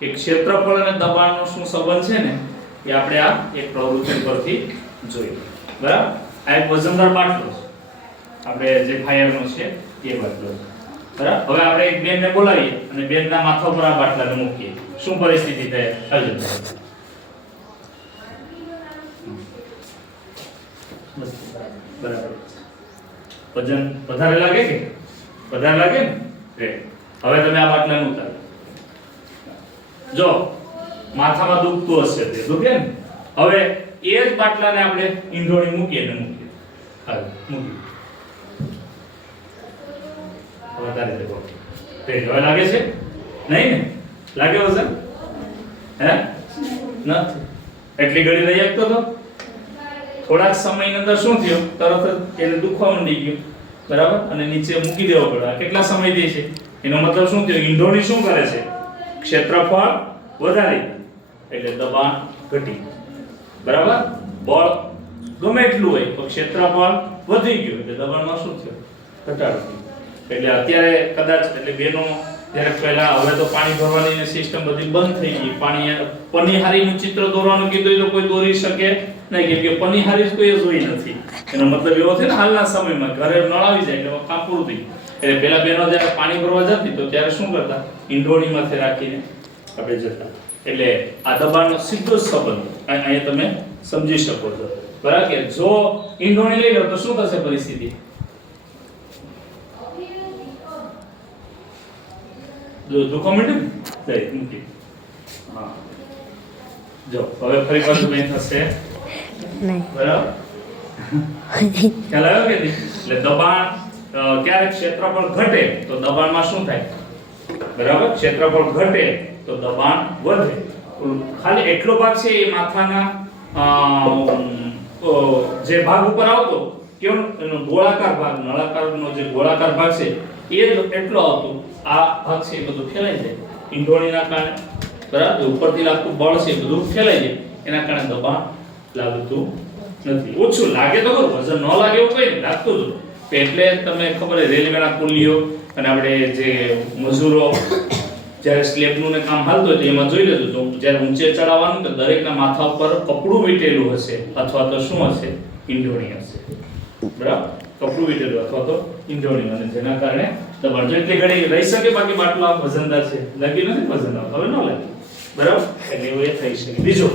કે ક્ષેત્રફળ અને દબાણનો શું સંબંધ છે ને એ આપણે આ એક પ્રવૃત્તિ પરથી જોયું. બરાબર. આ એક વજનદાર બાટલો છે. આપણે જે ફાયરનો છે એ બાટલો છે. બરાબર. હવે આપણે એક બેનને બોલાવીએ અને બેનના માથા પર આ બાટલાને મૂકીએ. શું પરિસ્થિતિ થાય? હાલો. બરાબર. વજન વધારે લાગે કે? વધારે લાગે ને? હવે તમે આ બાટલાને ઉતારો. જો માથામાં દુખતું હશે તે દુખે ને. હવે એ જ બાટલાને આપણે ઈંધોણી મૂકીએ. હાલ મૂકી. હવે તારે દેખો. હવે લાગે છે? નહીં ને? લાગે વજન? હે? નથી. એટલી ઘડી રહી શકતો તો થોડાક સમયની અંદર શું થયું? તરત જ એને દુખવા માંડી ગયું. બરાબર. અને નીચે મૂકી દેવો પડે. કેટલા સમય દે છે? એનો મતલબ શું થયો? ઈંધોણી શું કરે છે? ક્ષેત્રફળ વધારી એટલે દબાણ ઘટી. બરાબર. બળ ગમે એટલું હોય તો ક્ષેત્રફળ વધી ગયું એટલે દબાણમાં શું થયું? ઘટાડો થયો. એટલે અત્યારે કદાચ એટલે બેનો જ્યારે પહેલા હવે તો પાણી ભરવાની સિસ્ટમ બધી બંધ થઈ ગઈ. પનીહારીનું ચિત્ર દોરવાનું કીધું તો કોઈ દોરી શકે નહીં, કેમ કે પનીહારી કોઈ જોઈ નથી. એનો મતલબ એવો છે ને હાલના સમયમાં ઘરે નળ આવી જાય એટલે કામ પૂરું થઈ ગયું. એટલે પેલા બેનો જ્યારે પાણી ભરવા જતી તો ત્યારે શું કરતા? ઈંડોણીમાંથી રાખીને આપણે જતા. એટલે આ દબાણનો સીધો સંબંધ અહીંયા તમે સમજી શકો છો. બરાબર કે જો ઈંડોણી લઈ લો તો શું થશે પરિસ્થિતિ? જો કોમેન્ટ દે મૂકી. હા જો હવે ફરી પાછું કઈ થશે નહીં. બરાબર. ખ્યાલ આવ્યો કે નહીં? એટલે દબાણ ક્યારેક ક્ષેત્રફળ ઘટે તો દબાણમાં શું થાય? બરાબર. ક્ષેત્રફળ ઘટે તો દબાણ વધે. ખાલી એટલો ભાગ છે એ માથાના જે ભાગ ઉપર આવતો કેવો એનો ગોળાકાર ભાગ, નળાકારનો જે ગોળાકાર ભાગ છે એ એટલો આવતો. આ ભાગ છે એ બધું ફેલાઈ જાય ઈંધોણીના કારણે. બરાબર. ઉપરથી લાગતું બળ છે એ બધું ફેલાઈ જાય. એના કારણે દબાણ લાગતું નથી. ઓછું લાગે તો ખરું, વજન ન લાગે એવું કઈ લાગતું જ. એટલે તમે ખબર છે રેલવેના પુલીઓ અને આપણે જે મજૂરો જ્યારે સ્લેબનું ને કામ હાલતું હોય તો એમાં જોઈ લેજો તો જ્યારે ઊંચે ચડાવવાનું તો દરેકના માથા ઉપર કપડું વીટેલું હશે અથવા તો શું હશે? ઈંધોણી હશે. બરાબર. કપડું વીટેલું અથવા તો ઈંધોણી, અને જેના કારણે દબાણ જો એટલી ઘડી રહી શકે. બાકી બાટલો આ વજનદાર છે, લાગી નથી વજનદાર, હવે ન લાગે. બરાબર. એટલે એવું એ થઈ શકે. બીજું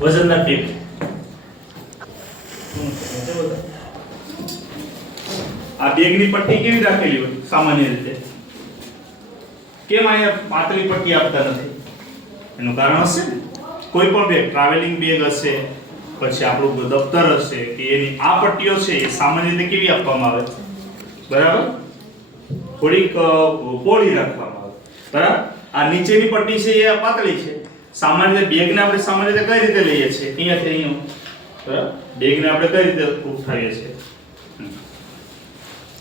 વજનદાર ટીપ આ બેગની પટ્ટી કેવી રાખેલી હોય સામાન્ય રીતે? કેમ અહીંયા પાતળી પટ્ટી આપતા નથી? એનું કારણ હશે ને. કોઈ પણ બેગ, ટ્રાવેલિંગ બેગ હશે, પછી આપણું દફતર હશે, કે એની આ પટ્ટીઓ છે એ સામાન્ય રીતે કેવી આપવામાં આવે? બરાબર. થોડીક પોળી રાખવામાં આવે. બરાબર. આ નીચેની પટ્ટી છે એ પાતળી છે. સામાન્ય રીતે બેગને આપણે સામાન્ય રીતે કઈ રીતે લઈએ છીએ? અહીંયાથી અહીંયા. બરાબર. બેગને આપણે કઈ રીતે ઉઠાવીએ છીએ?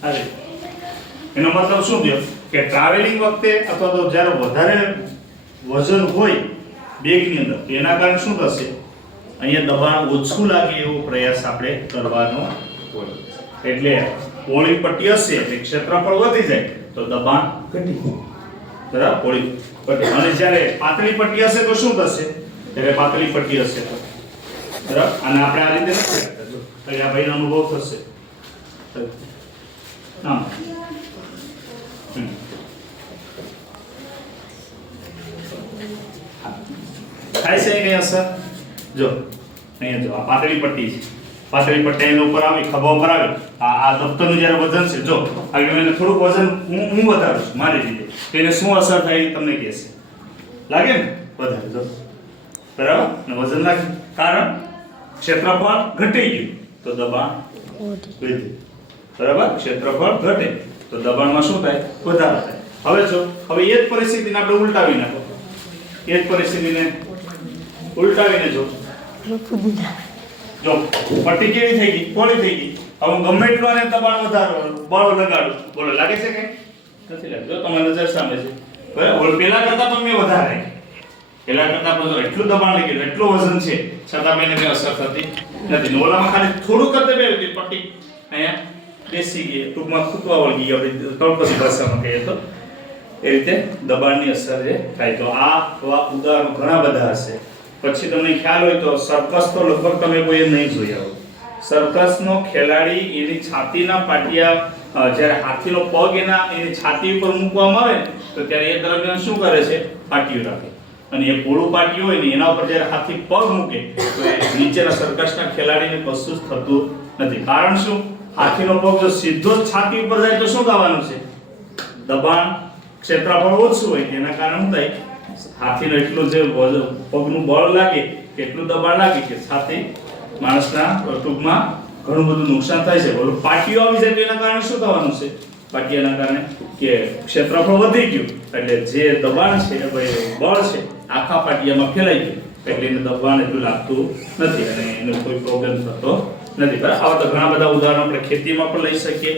અરે એનો મતલબ શું થયો કે ટ્રાવેલિંગ વખતે અથવા તો જ્યારે વધારે વજન હોય બેગની અંદર તો એના કારણે શું થશે? અહીંયા દબાણ ઓછું લાગે એવો પ્રયાસ આપણે કરવાનો હોય. એટલે પોળી પટ્ટી હશે એટલે ક્ષેત્રફળ વધી જાય તો દબાણ ઘટી જાય. બરાબર. પોળી પટ્ટી. અને જ્યારે પાતળી પટ્ટી હશે તો શું થશે? જ્યારે પાતળી પટ્ટી હશે તો બરાબર. અને આપણે આ રીતે નથી રાખતા. જો આ ભાઈનો અનુભવ થશે. ના થાય છે કઈ અસર? જો અહીંયા જો આ પાતળી પટ્ટી છે. પાતળી પટ્ટી એના ઉપર આવી, ખભા ઉપર આવી. આ દફતરનું જ્યારે વજન છે, જો આગળ એને થોડુંક વજન હું વધારું છું મારી રીતે, તો એને શું અસર થાય તમને કહેશે? લાગે ને વધારે? જો બરાબર. અને વજન લાગે કારણ ક્ષેત્રફળ ઘટી ગયું તો દબાણ વધે. બરાબર. ક્ષેત્રફળ ઘટે તો દબાણમાં શું થાય? વધારો થાય. હવે જો હવે એ જ પરિસ્થિતિને આપણે ઉલટાવી નાખો. એ જ પરિસ્થિતિને ઉલટાવીને જો પટ્ટી કેવી થઈ ગઈ? પોળી થઈ ગઈ. હવે હું ગમે એટલું આને દબાણ વધારો બળ લગાડું, બોલો લાગે છે કે નથી લાગતું? જો તમારી નજર સામે છે. બરાબર. પેલા કરતા પણ મેં વધારે, પેલા કરતા પણ એટલું દબાણ લાગી, એટલું વજન છે, છતાં મેં એને અસર થતી નથી. ઓલામાં ખાલી થોડું કરતે બે પટ્ટી અહીંયા બેસી ગઈ, ટૂંકમાં ખૂટવા વળગી ગઈ, આપણે તળપદી ભાષામાં કહીએ તો. એ રીતે દબાણની અસર જે થાય. તો આવા ઉદાહરણો ઘણા બધા હશે. પછી તમને ખ્યાલ હોય તો સર્કસ તો લગભગ તમે કોઈએ નહીં જોયા હોય. સર્કસનો ખેલાડી એની છાતીના પાટિયા જ્યારે હાથીનો પગ એની છાતી ઉપર મૂકવામાં આવે ને તો ત્યારે એ દરમિયાન શું કરે છે? પાટિયું રાખે. અને એ પોળું પાટિયું હોય ને એના ઉપર જ્યારે હાથી પગ મૂકે તો એ નીચેના સર્કસના ખેલાડીને કશું જ થતું નથી. કારણ શું? હાથીનો પગ જો સીધો જ છાતી ઉપર જાય તો શું થવાનું છે? દબાણ ક્ષેત્રફળ ઓછું હોય તેના કારણે શું થાય? હાથીનો એટલું જે પગનું બળ લાગે કેટલું દબાણ લાગે કે છાતી માણસના ટૂંકમાં ઘણું બધું નુકસાન થાય છે. બોલો પાટિયું આવી જાય તો એના કારણે શું થવાનું છે? પાટિયાના કારણે કે ક્ષેત્રફળ વધી ગયું એટલે જે દબાણ છે બળ છે આખા પાટિયામાં ફેલાઈ ગયું એટલે એને દબાણ એટલું લાગતું નથી અને એનો કોઈ પ્રોબ્લેમ થતો નથી. બરાબર. આવા તો ઘણા બધા ઉદાહરણો આપણે ખેતીમાં પણ લઈ શકીએ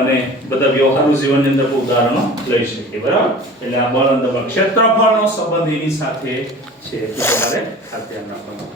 અને બધા વ્યવહારુ જીવનની અંદર ઉદાહરણો લઈ શકીએ. બરાબર. એટલે આ બળ અને દબાણ ક્ષેત્રફળનો સંબંધ એની સાથે છે એટલે તમારે ખાસ ધ્યાન રાખવાનું.